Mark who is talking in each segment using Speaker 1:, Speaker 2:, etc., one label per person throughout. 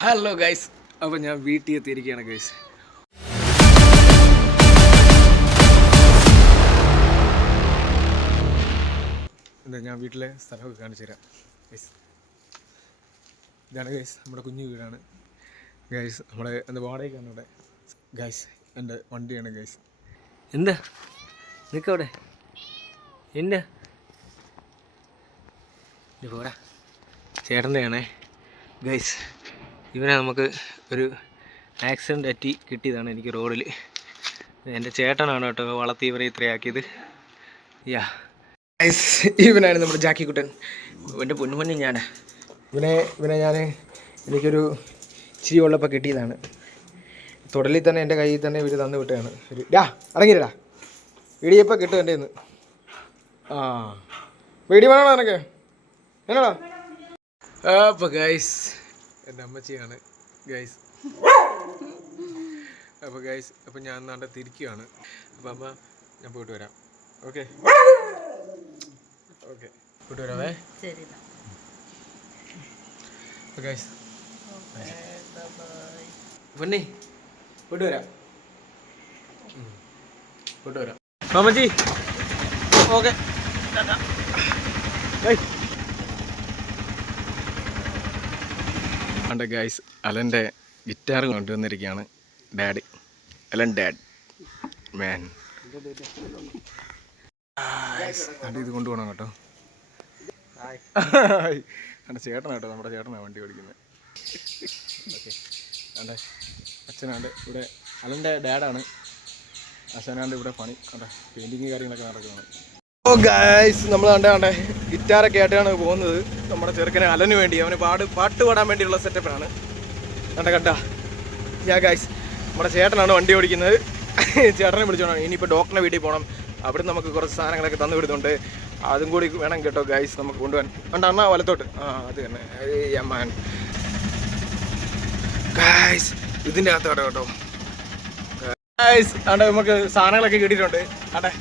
Speaker 1: Hello guys അപ്പൊ ഞാൻ വീട്ടിൽ എത്തിയിരിക്കുകയാണ് ഗൈസ് എന്താ ഞാൻ വീട്ടിലെ സ്ഥലമൊക്കെ കാണിച്ചു തരാം ഗൈസ് ഇതാണ് ഗൈസ് നമ്മുടെ കുഞ്ഞു വീടാണ്. ഗൈസ് നമ്മുടെ എന്താ വാടകയ്ക്കാണ് ഇവിടെ ഗൈസ് എന്റെ വണ്ടിയാണ് ഗൈസ് എന്താ? നിൽക്കവിടെ എന്താ ഇത് പോരാ ചേട്ടന്റെയാണേ ഗൈസ് ഇവനെ നമുക്ക് ഒരു ആക്സിഡന്റ് പറ്റി കിട്ടിയതാണ് എനിക്ക് റോഡിൽ എന്റെ ചേട്ടനാണ് കേട്ടോ വളർത്തി ഇവരെ ഇത്രയാക്കിയത്. യാ ഗൈസ് ഇവനാണ് നമ്മുടെ ജാക്കി കുട്ടൻ ഇവന്റെ പൊന്നുമഞ്ഞ ഞാൻ ഇവനെ ഇവനെ ഞാൻ എനിക്കൊരു ഇച്ചിരി ഉള്ളപ്പോൾ കിട്ടിയതാണ്. തുടലിൽ തന്നെ എന്റെ കയ്യിൽ തന്നെ ഇവർ തന്നു വിട്ടതാണ്. ഒരു ഡാ അടങ്ങിയില്ലടാ ഇടിയപ്പം കിട്ടും എന്റെ ഇന്ന് ആ. വീഡിയോ വേണോ നിനക്ക്? എന്നാടാ? അപ്പോൾ ഗൈസ് എന്റെ അമ്മച്ചിയാണ് ഗൈസ് അപ്പോൾ ഗൈസ് അപ്പോൾ ഞാൻ നാട്ടെ തിരിക്കുകയാണ് അപ്പോൾ അമ്മ ഞാൻ പോയിട്ട് വരാം. ഓക്കെ ഓക്കെ പോയിട്ട് വരാമേ അപ്പോൾ ഗൈസ് പൊന്നി പോയിട്ട് വരാം. പോയിട്ട് വരാം. അമ്മച്ചി ഓക്കെ ബൈ ഉണ്ട് ഗൈസ് അലന്റെ guitar കൊണ്ടുവന്നിരിക്കുകയാണ്. Daddy Alan dad man and ഇത് കൊണ്ടുപോകണം കേട്ടോ. എന്റെ ചേട്ടനാണ് കേട്ടോ നമ്മുടെ ചേട്ടനാണ് വണ്ടി ഓടിക്കുന്നത്. ഓക്കെ അണ്ട് അച്ഛനാണ്ട് ഇവിടെ അലന്റെ ഡാഡാണ് അച്ഛനാണ്ട് ഇവിടെ പണി അണ്ട പെയിന്റിങ് കാര്യങ്ങളൊക്കെ നടക്കുന്നത് ഓ ഗായ്സ് നമ്മൾ കണ്ടേ കണ്ടേ ഗിറ്റാറൊക്കെ ആയിട്ടാണ് പോകുന്നത്. നമ്മുടെ ചെറുക്കന് അലന് വേണ്ടി അവന് പാട് പാട്ട് പാടാൻ വേണ്ടിയുള്ള സെറ്റപ്പാണ് കണ്ട കണ്ടാ? യാ ഗായ്സ് നമ്മുടെ ചേട്ടനാണ് വണ്ടി ഓടിക്കുന്നത്. ചേട്ടനെ വിളിച്ചോണം. ഇനിയിപ്പോൾ ഡോക്ടറിനെ വീട്ടിൽ പോകണം അവിടെ നമുക്ക് കുറച്ച് സാധനങ്ങളൊക്കെ തന്നു വിടുന്നുണ്ട്. അതും കൂടി വേണം കേട്ടോ ഗായ്സ് നമുക്ക് കൊണ്ടുപോകാൻ. കണ്ട അണ്ണാ വലത്തോട്ട്. ആ അത് തന്നെ. അമ്മാൻ ഗായ്സ് ഇതിന്റെ അകത്തോടെ കേട്ടോ. ഗായ്സ് കണ്ടോ നമുക്ക് സാധനങ്ങളൊക്കെ കിട്ടിയിട്ടുണ്ട്. കണ്ടേ?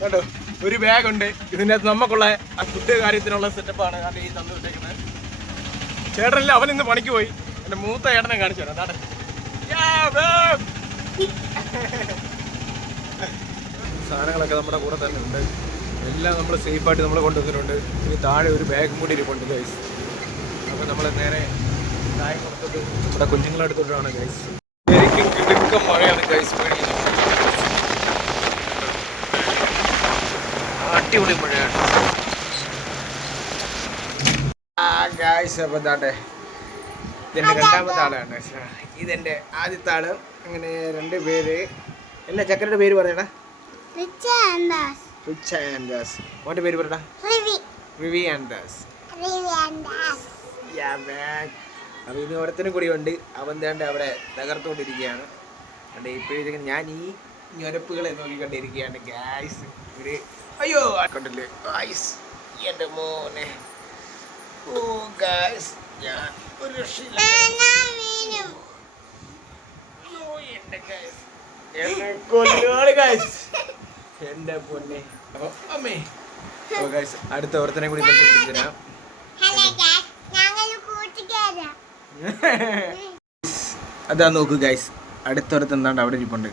Speaker 1: കേട്ടോ ഒരു ബാഗ് ഉണ്ട്. ഇതിന്റെ അകത്ത് നമുക്കുള്ള ഫുഡ് കാര്യത്തിനുള്ള സെറ്റപ്പാണ് അത് ഈ തന്നു വിട്ടേക്കുന്നത് ചേട്ടനല്ല അവൻ ഇന്ന് പണിക്ക് പോയി. എന്റെ മൂത്ത ചേട്ടനെ കാണിച്ചു തരാം. അതാണ് സാധനങ്ങളൊക്കെ നമ്മുടെ കൂടെ തന്നെ ഉണ്ട്. എല്ലാം നമ്മൾ സേഫായിട്ട് നമ്മൾ കൊണ്ടുവന്നിട്ടുണ്ട്. ഇനി താഴെ ഒരു ബാഗും കൂടി ഇരിപ്പുണ്ട് ഗൈസ് അപ്പോൾ നമ്മൾ നേരെ താഴെ കൊടുത്തിട്ട് നമ്മുടെ കുഞ്ഞുങ്ങളെടുത്തിട്ടാണ് ഗൈസ് ശരിക്കും കിടുക്കം മഴയാണ് ഗൈസ് പേടിക്കുന്നത് അടിപൊളി മഴയാണ് ആ ഗായ്സ് അപ്പം എന്താട്ടെ ഇതെന്റെ രണ്ടാമത്തെ ആളാണ്. ഇതെന്റെ ആദ്യത്തെ ആൾ. അങ്ങനെ രണ്ട് പേര്. എന്നാ ചക്കരയുടെ പേര് പറയണേ
Speaker 2: റിച്ച
Speaker 1: പേര് പറയടാ.
Speaker 2: റിവി.
Speaker 1: ഓരോരുത്തരും കൂടി ഉണ്ട്. അവൻ തേണ്ട അവിടെ തകർത്തുകൊണ്ടിരിക്കുകയാണ്. അതുകൊണ്ട് ഇപ്പോഴത്തേക്കും ഞാൻ ഈ ഞൊരപ്പുകളെ നോക്കിക്കൊണ്ടിരിക്കുകയാണ് ഗ്യാസ് ഒരു അയ്യോ. കണ്ടില്ലേ? ഐസ്. എന്റെ മോനെ. ഓ ഗായ്സ് ഞാൻ ഒരു രക്ഷയില്ല. അയ്യോ, എന്റെ guys. എന്നെ കൊല്ലുവാണ് guys. എന്റെ പൊന്നെ. അമ്മേ. ഗായ്സ് അടുത്ത ഓർത്തനെ കൂടി അതാ നോക്കൂ ഗായ്സ് അടുത്തടുത്ത് എന്താണ്ട് അവിടെ ഇരിപ്പുണ്ട്.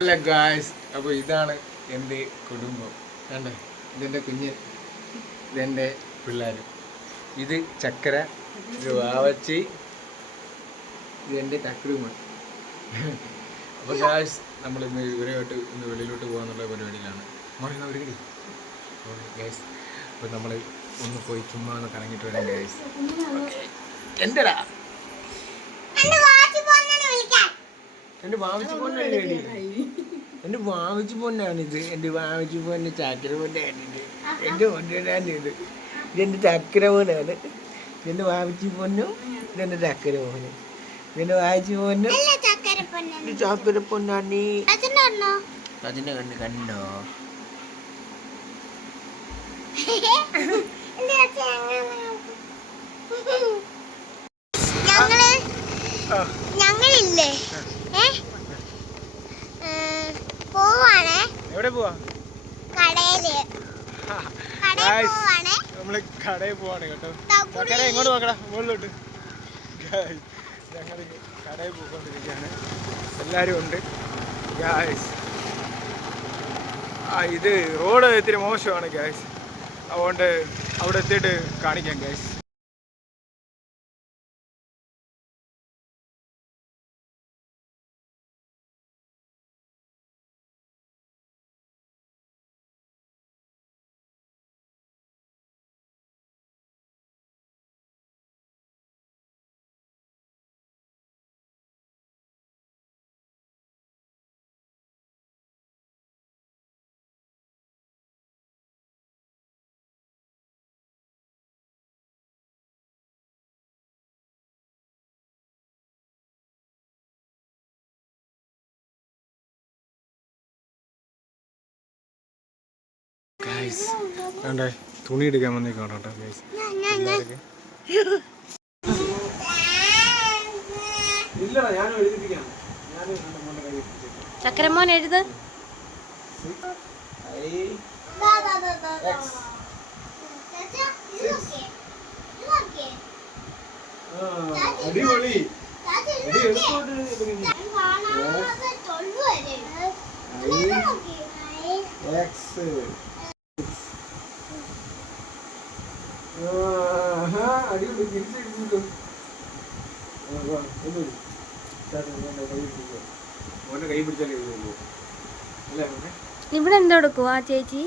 Speaker 1: അല്ല ഗായ്സ് അപ്പോൾ ഇതാണ് എന്റെ കുടുംബം. കണ്ടേ? ഇതെന്റെ കുഞ്ഞ്. ഇതെന്റെ പിള്ളേർ ഇത് ചക്കര ഇത് വാവച്ചി ഇതെന്റെ ചക്കരുമാണ് അപ്പോൾ ഗായ്സ് നമ്മൾ ഇന്ന് ഇവരെയായിട്ട് ഇന്ന് വെളിയിലോട്ട് പോകാന്നുള്ള പരിപാടിയിലാണ്. അപ്പൊ ഒരു കിടി ഗായ്സ് അപ്പോൾ നമ്മൾ ഒന്ന് പോയി ചുമ്മാ ഒന്ന് കറങ്ങിയിട്ട് വരാം ഗായ്സ് എന്തടാ?
Speaker 2: എന്റെ
Speaker 1: വാവിച്ചു പൊന്നാണ് എന്റെ വാവിച്ചു പൊന്നാണിത്. ഇത് എന്റെ വാവിച്ചു പൊന്ന് ചാക്കര പൊന്നാണ് ഇത് എന്റെ പൊന്നാണ് ഇത് ഇതെന്റെ ചക്കര പോനാണ് ഇതെന്റെ വാവിച്ചു പൊന്നും ഇതെന്റെ ചക്കര പോന് ഇതെന്റെ വാവിച്ചു പൊന്നും.
Speaker 2: ചാക്കര
Speaker 1: പൊന്നാണ്.
Speaker 2: ഒന്നോ
Speaker 1: കണ്ണ്? കണ്ടോ?
Speaker 2: എന്റെ അച്ഛൻ ഞങ്ങൾ ഞങ്ങളില്ലേ? ഏ ഏ, പോവാണേ
Speaker 1: എവിടെ പോവാ?
Speaker 2: നമ്മൾ കടയിൽ പോവാണ്
Speaker 1: കേട്ടോ. ചക്കര എങ്ങോട്ട് നോക്കടാ മുകളിലോട്ട്. ഞങ്ങൾ കടയിൽ പോയിക്കൊണ്ടിരിക്കുകയാണ്. എല്ലാവരും ഉണ്ട്. ഗ്യാസ് ആ ഇത് റോഡ് ഇത്തിരി മോശമാണ് ഗ്യാസ് അതുകൊണ്ട് അവിടെ എത്തിയിട്ട് കാണിക്കാം ഗായ്സ് ഗായ്സ് വേണ്ടേ തുണി എടുക്കാൻ വന്നേക്കാണ് കേട്ടോ ഗൈസ്
Speaker 3: ചക്കരമോൻ എഴുത്.
Speaker 1: അടിപൊളി.
Speaker 2: ചാച്ചാ, ഇത്
Speaker 1: ഇത്
Speaker 2: നോക്കിയേ.
Speaker 1: എടുത്തോട്ട്
Speaker 2: ഞാൻ കാണാതെ തൊള്ളു വരെ. ഇത് നോക്കിയേ.
Speaker 1: എക്സ് അടിപൊളി മോനെ?
Speaker 3: ഇവിടെ എന്തെടുക്കുവാ ചേച്ചി?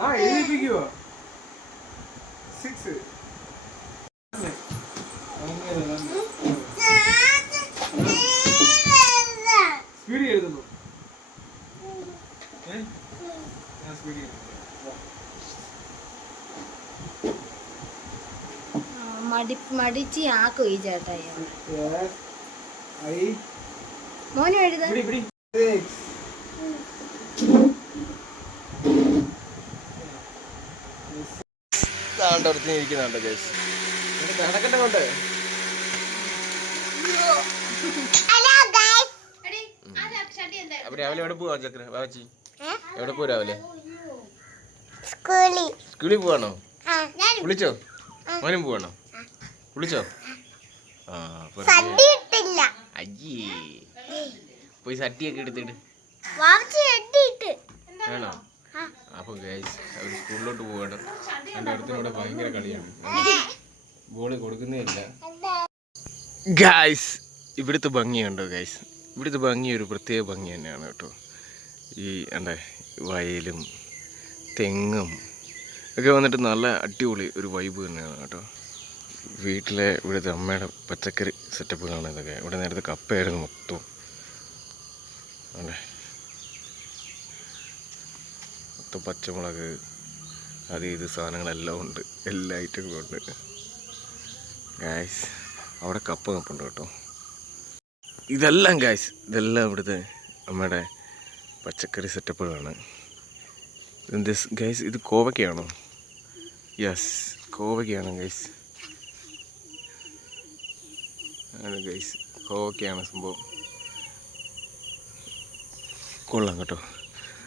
Speaker 1: ആ എഴുതിപ്പിക്കുവോ. സിക്സ്
Speaker 3: മടിച്ച് ആക്കും ഈ ചേട്ടായി.
Speaker 1: I
Speaker 3: മോനും എഴുത.
Speaker 1: ഇരിക്കുന്നുണ്ടോ കേസ് നടക്കട്ടെ കൊണ്ട്
Speaker 2: ഹലോ ഗൈസ്.
Speaker 1: അപ്പൊ രാവിലെ എവിടെ പോവാ ചക്ര വാച്ചി എവിടെ പോവാ രാവിലെ?
Speaker 2: സ്കൂളിൽ.
Speaker 1: പോവാണോ?
Speaker 2: ആ. ഞാൻ
Speaker 1: കുളിച്ചോ മോനും പോവാണോ? കുളിച്ചോ ആ അയ്യേ. പോയി സട്ടിയൊക്കെ എടുത്തിട്ട്
Speaker 2: ആണോ എട്ടിയിട്ട്
Speaker 1: വേണോ
Speaker 2: ആ.
Speaker 1: അപ്പൊ ഗൈസ് അവർ സ്കൂളിലോട്ട് പോവാണ്. എന്റെ അടുത്തിനോട് ഭയങ്കര കളിയാണ്. ബോൾ കൊടുക്കുന്നേ ഇല്ല ഗായ്സ് ഇവിടുത്തെ ഭംഗിയുണ്ടോ ഗായ്സ് ഇവിടുത്തെ ഭംഗി ഒരു പ്രത്യേക ഭംഗി തന്നെയാണ് കേട്ടോ. ഈ എന്താ വയലും തെങ്ങും ഒക്കെ വന്നിട്ട് നല്ല അടിപൊളി ഒരു വൈബ് തന്നെയാണ് കേട്ടോ. വീട്ടിലെ ഇവിടുത്തെ അമ്മയുടെ പച്ചക്കറി സെറ്റപ്പുകളാണ് ഇതൊക്കെ. ഇവിടെ നേരത്തെ കപ്പയായിരുന്നു മൊത്തം. അല്ലേ? മൊത്തം പച്ചമുളക് അത് ഇത് സാധനങ്ങളെല്ലാം ഉണ്ട്. എല്ലാ ഐറ്റങ്ങളും ഉണ്ട്. ഗായ്സ് അവിടെ കപ്പ കപ്പുണ്ട് കേട്ടോ. ഇതെല്ലാം ഗായ്സ് ഇതെല്ലാം ഇവിടുത്തെ അമ്മയുടെ പച്ചക്കറി സെറ്റപ്പുകളാണ്. ഗൈസ് ഇത് കോവയ്ക്കാണോ യെസ് കോവയ്ക്കാണ് ഗൈസ് ആണ് ഗൈസ് ഓക്കെയാണ് സംഭവം. കൊള്ളാം കേട്ടോ.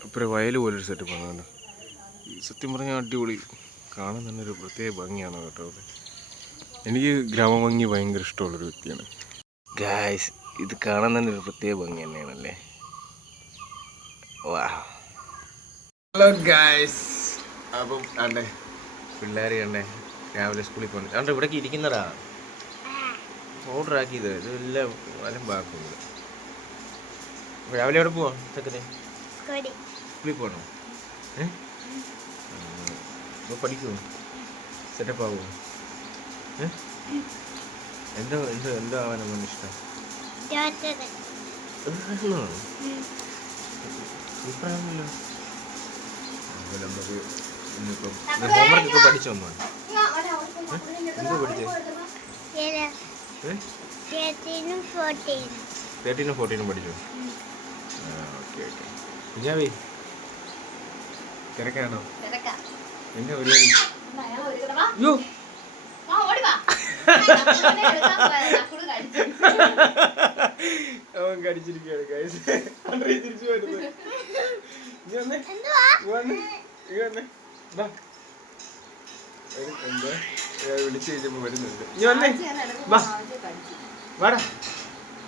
Speaker 1: ഇപ്പം വയൽ പോലൊരു സെറ്റപ്പാണ് കേട്ടോ സത്യം പറഞ്ഞാൽ അടിപൊളി. കാണാൻ തന്നെ ഒരു പ്രത്യേക ഭംഗിയാണ് കേട്ടോ അത്. എനിക്ക് ഗ്രാമഭംഗി ഭയങ്കര ഇഷ്ടമുള്ളൊരു വ്യക്തിയാണ്. ഗായ്സ് ഇത് കാണാൻ തന്നെ ഒരു പ്രത്യേക ഭംഗി തന്നെയാണല്ലേ? വാ ഹലോ ഗായ്സ് അപ്പം ആണ്ടേ പിള്ളേർ കണ്ടേ രാവിലെ സ്കൂളിൽ പോകുന്നത് ആണ്ട് ഇവിടേക്ക് ഇരിക്കുന്നടാ ഓർഡർ ആക്കിയത് ഇതെല്ലാം അലമ്പാക്കുന്നത് രാവിലെ എവിടെ പോവാ ചെക്കനെ സ്കൂളിൽ പോകണോ ഏ പഠിക്കുമോ സെറ്റപ്പ് ആവുമോ ഏ എന്താ എന്താ എന്താ അമ്മ ഇഷ്ടം അപ്പോൾ നമുക്ക് ഇന്നിപ്പം ഹോംവർക്ക് പഠിച്ചു വന്നോ എന്തോ പഠിച്ചേ
Speaker 2: തേർട്ടീനും ഫോർട്ടീനും
Speaker 1: പഠിച്ചു? ഓക്കെ ഓക്കെ കുഞ്ഞാവി തിരക്കാണോ? എന്നെ പരിപാടി അയ്യോ അവൻ കടിച്ചിരിക്കുകയാണ് ഗൈസ് തിരിച്ചു വരുന്നത് നീ വന്നേ
Speaker 2: എന്തുവാ
Speaker 1: നീ വന്നേ നീ വന്നേ വാ ഒരു എന്താ? വിളിച്ചു കഴിഞ്ഞപ്പോ വരുന്നുണ്ട്. നീ വന്നേ. വാ. വാടാ.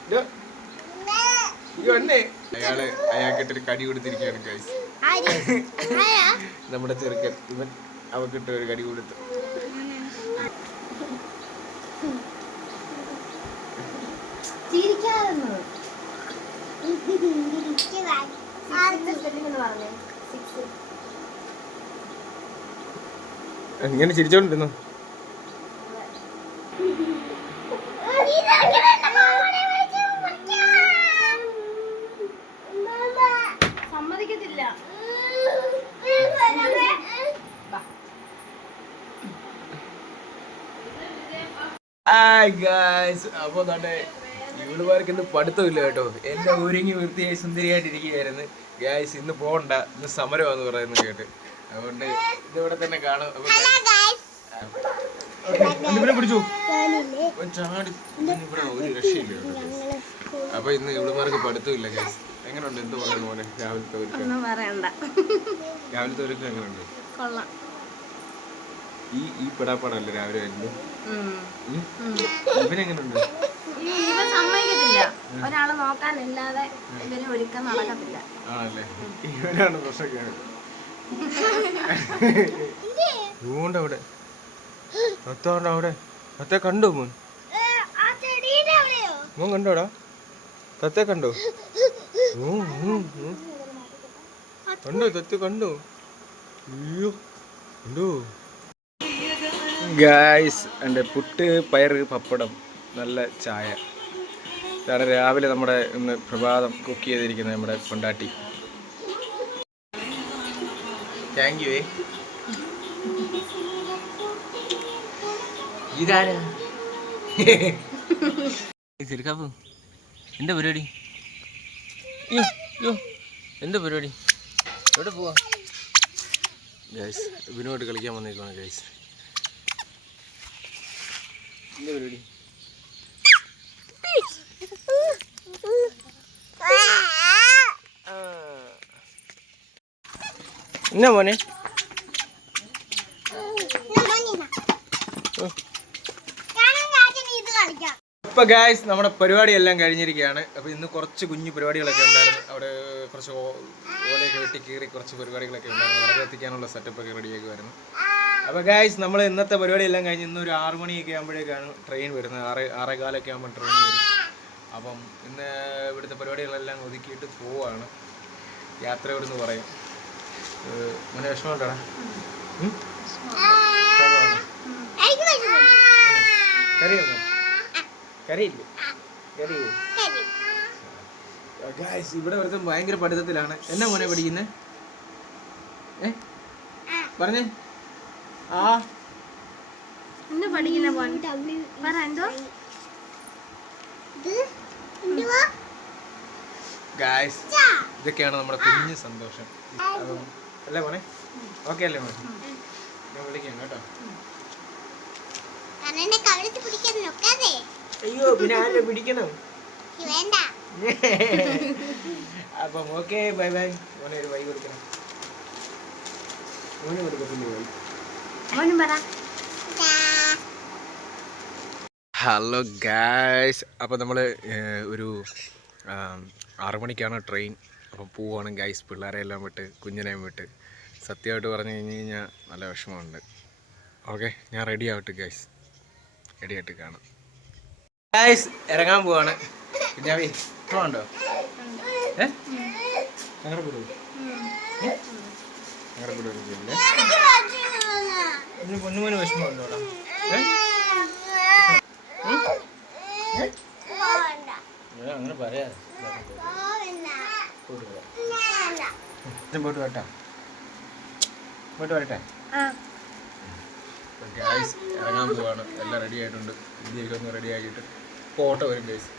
Speaker 1: ഇതോ, നീ വന്നേ. അയാൾ അയാൾക്കിട്ടൊരു കടി കൊടുത്തിരിക്കുകയാണ് ഗൈസ് നമ്മുടെ ചെറുക്കൻ. ഇവൻ അവക്കിട്ട് ഒരു കടി കൊടുത്തു.
Speaker 3: ചിരിക്കാതെന്ന്
Speaker 2: എനിക്ക് വാ- ആർക്ക്
Speaker 3: പറഞ്ഞേ സിക്സ്
Speaker 1: ഇങ്ങനെ ചിരിച്ചോണ്ടിരുന്നു
Speaker 2: ഇതൊക്കെ എന്റെ മോനെ വിളിച്ച് വിളിക്കാം. മാമാ.
Speaker 3: സമ്മതിക്കത്തില്ല
Speaker 1: ഹായ് ചിരിച്ചോണ്ടിരുന്നു? അപ്പൊ തന്നെ ഇവളുമാർക്ക് ഇന്ന് പഠിത്തമില്ല കേട്ടോ. എന്റെ ഒരുങ്ങി വൃത്തിയായി സുന്ദരിയായിട്ടിരിക്കുകയായിരുന്നു. ഗായ്സ് ഇന്ന് പോകണ്ട ഇന്ന് സമരമാന്ന് പറയുന്നത് കേട്ട്. അതുകൊണ്ട് ഇതിവിടെ തന്നെ കാണും. പിടിച്ചു? ചാടി. ഇവിടെ ഒരു രക്ഷയില്ല. അപ്പൊ ഇന്ന് ഇവളുമാർക്ക് പഠിത്തമില്ല ഗായ്സ് എങ്ങനെയുണ്ട് എന്ത് പറയുന്നു മോനെ? രാവിലത്തെ ഒരുക്കം
Speaker 3: ഒന്നും പറയണ്ട.
Speaker 1: രാവിലത്തെ ഒരുക്കം എങ്ങനെയുണ്ട്
Speaker 3: കൊള്ളാം.
Speaker 1: ഈ ഈ പെടാപ്പാടല്ലേ രാവിലെ വരുന്നത്? ഇവനെങ്ങനെയുണ്ട്
Speaker 3: ഒരാളെ നോക്കാനില്ലാതെ ഇവന് ഒരുക്കം നടക്കത്തില്ല.
Speaker 1: ആണല്ലേ? ഇവനാണ് പ്രശ്നക്കാരൻ അതുകൊണ്ട് അവിടെ മോൻ? മോൻ കണ്ടോടാ? അയ്യോ ഗായ്സ് എന്റെ പുട്ട് പയർ പപ്പടം നല്ല ചായ. ഇതാണ് രാവിലെ നമ്മുടെ ഇന്ന് പ്രഭാതം കുക്ക് ചെയ്തിരിക്കുന്നത് നമ്മുടെ കൊണ്ടാട്ടി താങ്ക് യു ഇതാരാ? ചെറുക്കാപ്പു എന്താ പരിപാടി? യ്യോ, എന്താ പരിപാടി? എവിടെ പോവാ? ഗൈസ് ഇവനോട്ട് കളിക്കാൻ വന്നേക്കുവാണ് ഗൈസ് എന്താ പരിപാടി? എന്നാ മോനെ. ഇപ്പൊ ഗായ്സ് നമ്മുടെ പരിപാടി എല്ലാം കഴിഞ്ഞിരിക്കുകയാണ്. അപ്പൊ ഇന്ന് കുറച്ച് കുഞ്ഞു പരിപാടികളൊക്കെ ഉണ്ടായിരുന്നു. അവിടെ കുറച്ച് ഓ- ഓലയൊക്കെ വെട്ടി കീറി കുറച്ച് പരിപാടികളൊക്കെ ഉണ്ടായിരുന്നു. വിറക് എത്തിക്കാനുള്ള സെറ്റപ്പ് ഒക്കെ റെഡിയാക്കി വരുന്നു അപ്പൊ ഗായ്സ് നമ്മൾ ഇന്നത്തെ പരിപാടിയെല്ലാം കഴിഞ്ഞ് ഇന്ന് ഒരു ആറ് മണിയൊക്കെ ആകുമ്പോഴേക്കാണ് ട്രെയിൻ വരുന്നത്. ആറ് ആറേകാലൊക്കെ ആകുമ്പോൾ ട്രെയിൻ വരും. അപ്പം ഇന്ന് ഇവിടുത്തെ പരിപാടികളെല്ലാം ഒതുക്കിയിട്ട് പോവാണ്. യാത്രയോടെന്ന് പറയും. ഏഹ് മോനെ
Speaker 2: വിഷമം.
Speaker 1: ഗായ്സ് ഇവിടെ ഒരുത്തൻ ഭയങ്കര പഠിത്തത്തിലാണ്. എന്നാ മോനെ പഠിക്കുന്നേ? ഏ? പറഞ്ഞേ. ആ.
Speaker 3: പഠിക്കുന്ന പറ എന്തോ?
Speaker 1: ഗായ്സ്. ഇതൊക്കെയാണ് നമ്മുടെ കുഞ്ഞു സന്തോഷം. അപ്പം അല്ലേ മോനെ? ഓക്കെ അല്ലേ മോനെ? ഞാൻ വിളിക്കാം കേട്ടോ. അയ്യോ പിന്നെ ആരെ പിടിക്കണം? അപ്പം ഓക്കെ ബൈ ബൈ. മോനെ ഒരു വൈ കൊടുക്കണം. മോനെ കൊടുക്കത്തില്ല വൈ?
Speaker 3: മോനും പറ.
Speaker 1: ഹലോ ഗായ്സ് അപ്പോൾ നമ്മൾ ഒരു ആറുമണിക്കാണ് മണിക്കാണ് ട്രെയിൻ. അപ്പം പോവാണ് ഗൈസ് പിള്ളേരെയെല്ലാം വിട്ട് കുഞ്ഞിനെയും വിട്ട്. സത്യമായിട്ട് പറഞ്ഞു കഴിഞ്ഞ് കഴിഞ്ഞാൽ നല്ല വിഷമമുണ്ട്. ഓക്കെ ഞാൻ റെഡി ആവട്ടെ ഗൈസ് റെഡി ആയിട്ട് കാണാം. ഗൈസ് ഇറങ്ങാൻ പോവാണ്. കുഞ്ഞാവി
Speaker 2: ഇഷ്ടമുണ്ടോ അങ്ങനെ.
Speaker 1: പൊന്നുമോന്. ഏ, അങ്ങനെ പറയാതെ
Speaker 2: പോവണ്ട.
Speaker 1: പോയിട്ട് വരാം.
Speaker 2: വേണ്ട.
Speaker 1: ഞാൻ പോയിട്ട് വരട്ടെ. പോയിട്ട് വരട്ടെ.
Speaker 3: ആ.
Speaker 1: ഗൈസ് ഇറങ്ങാൻ പോവാണ്. എല്ലാം റെഡി ആയിട്ടുണ്ട്. ഇന്ത്യയൊക്കെ ഒന്ന് റെഡി ആക്കിയിട്ട് ഫോട്ടോ വരും ഗൈസ്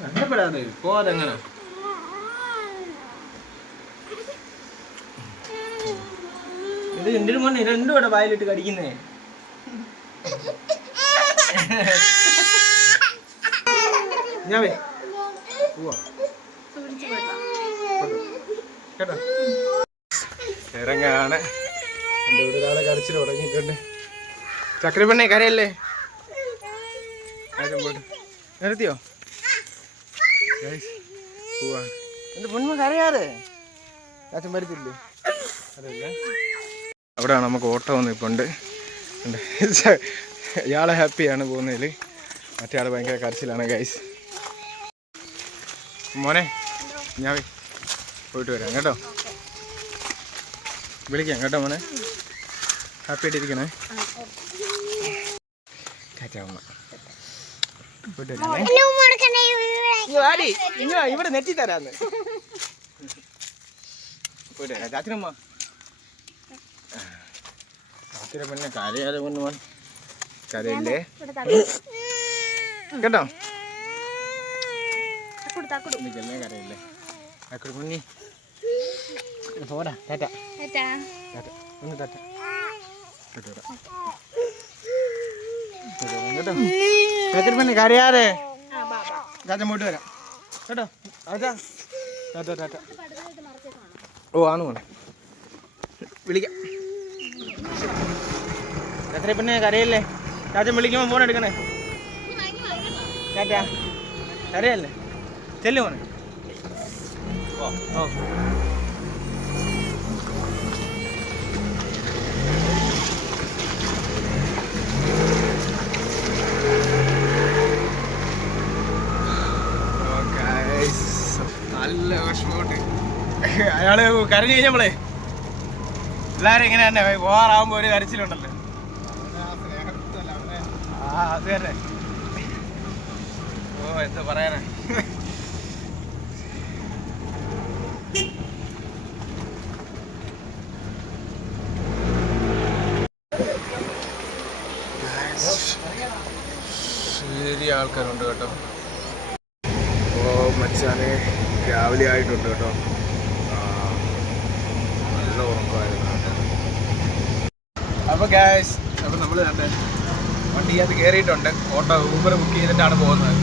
Speaker 1: സങ്കടപ്പെടാതെ പോവാതെങ്ങനെ ഇത് എന്തിനു മോനെ? രണ്ടും ഇവിടെ വായിലിട്ട് കടിക്കുന്നേ? ഞാൻ വേ പോവാ. കൊണ്ട് കേട്ടോ. ഇറങ്ങാണ്. എന്റെ ഇവിടെ ഒരാളെ കരച്ചിൽ തുടങ്ങിയിട്ടുണ്ട്. ചക്കര പെണ്ണെ കരയല്ലേ? ആരും പോയിട്ട് നിർത്തിയോ? പോവാ. എന്റെ പൊന്മ കരയാതെ? അച്ഛൻ വരത്തില്ലേ അറിയില്ല അവിടെ നമുക്ക് ഓട്ടോ വന്നിപ്പുണ്ട്. ഇയാളെ ഹാപ്പിയാണ് പോകുന്നതിൽ മറ്റേ ആൾ ഭയങ്കര കരച്ചിലാണ് ഗൈസ്. മോനെ ഞാൻ പോയിട്ട് വരാം കേട്ടോ. വിളിക്കാം കേട്ടോ മോനെ. ഹാപ്പി ആയിട്ടിരിക്കണേ പോയിട്ട് ഇങ്ങ ഇവിടെ നെറ്റി തരാന്ന്. പോയിട്ട് വരാം. പിന്നെ കരയാതെ കരയില്ലേ? കേട്ടോ? കരയില്ലേ? അക്കടെ മുന്നി പോടാ ടാറ്റ. ടാറ്റ. ഒന്ന് ടാറ്റ. കേട്ടോ? പിന്നെ കരയാതെ ചാച്ച പോയിട്ട് വരാം. കേട്ടോ? അതാ ടാറ്റ ടാറ്റ. ഓ ആണ് മോനെ. വിളിക്കാം. എത്ര പിന്നെ കരയല്ലേ? ചാച്ചൻ വിളിക്കുമ്പോൾ ഫോൺ എടുക്കണേ. ടാറ്റ. കരയല്ലേ? ചെല്ലു മോനെ. ഓ ഓ. നല്ല വിഷമമുണ്ട്. അയാൾ കരഞ്ഞു കഴിഞ്ഞ നമ്മളെ എല്ലാരും ഇങ്ങനെ തന്നെ പോവാറാവുമ്പോ ഒരു കരച്ചിലുണ്ടല്ലോ. ആ അത് തന്നെ. ഓ എന്താ പറയാനാ? ശരി ആൾക്കാരുണ്ട് കേട്ടോ ഓ മച്ചാനെ രാവിലെ കേട്ടോ. നല്ല ഉറക്കമായിരുന്നു അപ്പൊ അപ്പോൾ ഗ്യാസ് അപ്പോൾ നമ്മൾ കണ്ടേ വണ്ടിക്കകത്ത് കയറിയിട്ടുണ്ട് ഓട്ടോ ഊബർ ബുക്ക് ചെയ്തിട്ടാണ് പോകുന്നത്.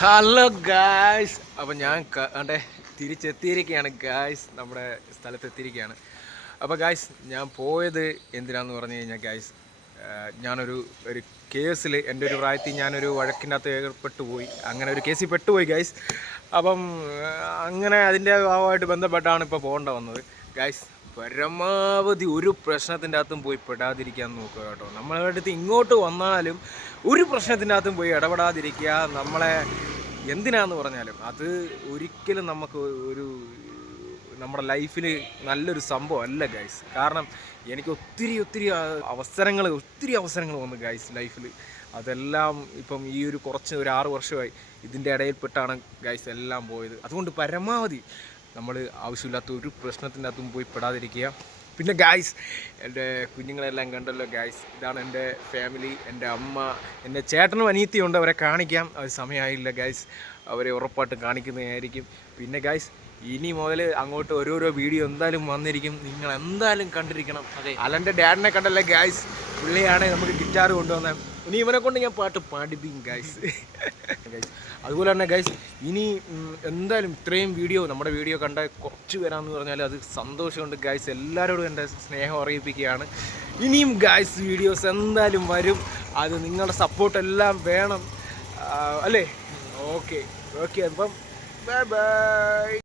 Speaker 1: ഹലോ ഗായ്സ് അപ്പോൾ ഞാൻ കണ്ടേ തിരിച്ചെത്തിയിരിക്കുകയാണ് ഗായ്സ് നമ്മുടെ സ്ഥലത്തെത്തിയിരിക്കുകയാണ്. അപ്പോൾ ഗായ്സ് ഞാൻ പോയത് എന്തിനാന്ന് പറഞ്ഞു കഴിഞ്ഞാൽ ഗായ്സ് ഞാനൊരു ഒരു കേസിൽ എന്റെ ഒരു പ്രായത്തിൽ ഞാനൊരു വഴക്കിനകത്ത് ഏർപ്പെട്ടു പോയി. അങ്ങനെ ഒരു കേസിൽ പെട്ടുപോയി ഗൈസ് അപ്പം അങ്ങനെ അതിന്റെ ഭാഗമായിട്ട് ബന്ധപ്പെട്ടാണ് ഇപ്പോൾ പോകേണ്ട വന്നത്. ഗൈസ് പരമാവധി ഒരു പ്രശ്നത്തിന്റെ അകത്തും പോയി പെടാതിരിക്കാൻ നോക്കുക കേട്ടോ. നമ്മളെ അടുത്ത് ഇങ്ങോട്ട് വന്നാലും ഒരു പ്രശ്നത്തിന്റെ അകത്തും പോയി ഇടപെടാതിരിക്കുക. നമ്മളെ എന്തിനാന്ന് പറഞ്ഞാലും അത് ഒരിക്കലും നമുക്ക് ഒരു നമ്മുടെ ലൈഫിൽ നല്ലൊരു സംഭവം അല്ല ഗൈസ് കാരണം എനിക്ക് ഒത്തിരി ഒത്തിരി അവസരങ്ങൾ ഒത്തിരി അവസരങ്ങൾ വന്നു ഗൈസ് ലൈഫിൽ അതെല്ലാം ഇപ്പം ഈ ഒരു കുറച്ച് ഒരു ആറ് വർഷമായി ഇതിന്റെ ഇടയിൽപ്പെട്ടാണ് ഗൈസ് എല്ലാം പോയത്. അതുകൊണ്ട് പരമാവധി നമ്മൾ ആവശ്യമില്ലാത്ത ഒരു പ്രശ്നത്തിന്റെ അകത്തും പോയി പെടാതിരിക്കുക. പിന്നെ ഗായ്സ് എന്റെ കുഞ്ഞുങ്ങളെല്ലാം കണ്ടല്ലോ ഗായ്സ് ഇതാണ് എന്റെ ഫാമിലി എന്റെ അമ്മ എന്റെ ചേട്ടനും അനിയത്തിയുണ്ട് അവരെ കാണിക്കാം. അത് സമയമായില്ല ഗായ്സ് അവരെ ഉറപ്പായിട്ട് കാണിക്കുന്നതായിരിക്കും. പിന്നെ ഗായ്സ് ഇനി മുതൽ അങ്ങോട്ട് ഓരോരോ വീഡിയോ എന്തായാലും വന്നിരിക്കും. നിങ്ങൾ എന്തായാലും കണ്ടിരിക്കണം. അതെ. അലന്റെ ഡാഡിനെ കണ്ടല്ലേ ഗായ്സ് പുള്ളിയാണ് നമുക്ക് ഗിറ്റാർ കൊണ്ടുവന്നത് ഇനി ഇവനെ കൊണ്ട് ഞാൻ പാട്ട് പാടിപ്പിക്കും ഗായ്സ് ഗൈസ് അതുപോലെ തന്നെ ഗൈസ് ഇനി എന്തായാലും ഇത്രയും വീഡിയോ നമ്മുടെ വീഡിയോ കണ്ട കുറച്ച് പേരാന്ന് പറഞ്ഞാൽ അത് സന്തോഷമുണ്ട് ഗൈസ് എല്ലാവരോടും എന്റെ സ്നേഹം അറിയിപ്പിക്കുകയാണ്. ഇനിയും ഗൈസ് വീഡിയോസ് എന്തായാലും വരും. അത് നിങ്ങളുടെ സപ്പോർട്ട് എല്ലാം വേണം. അല്ലേ? ഓക്കെ ഓക്കെ അപ്പം ബൈ ബൈ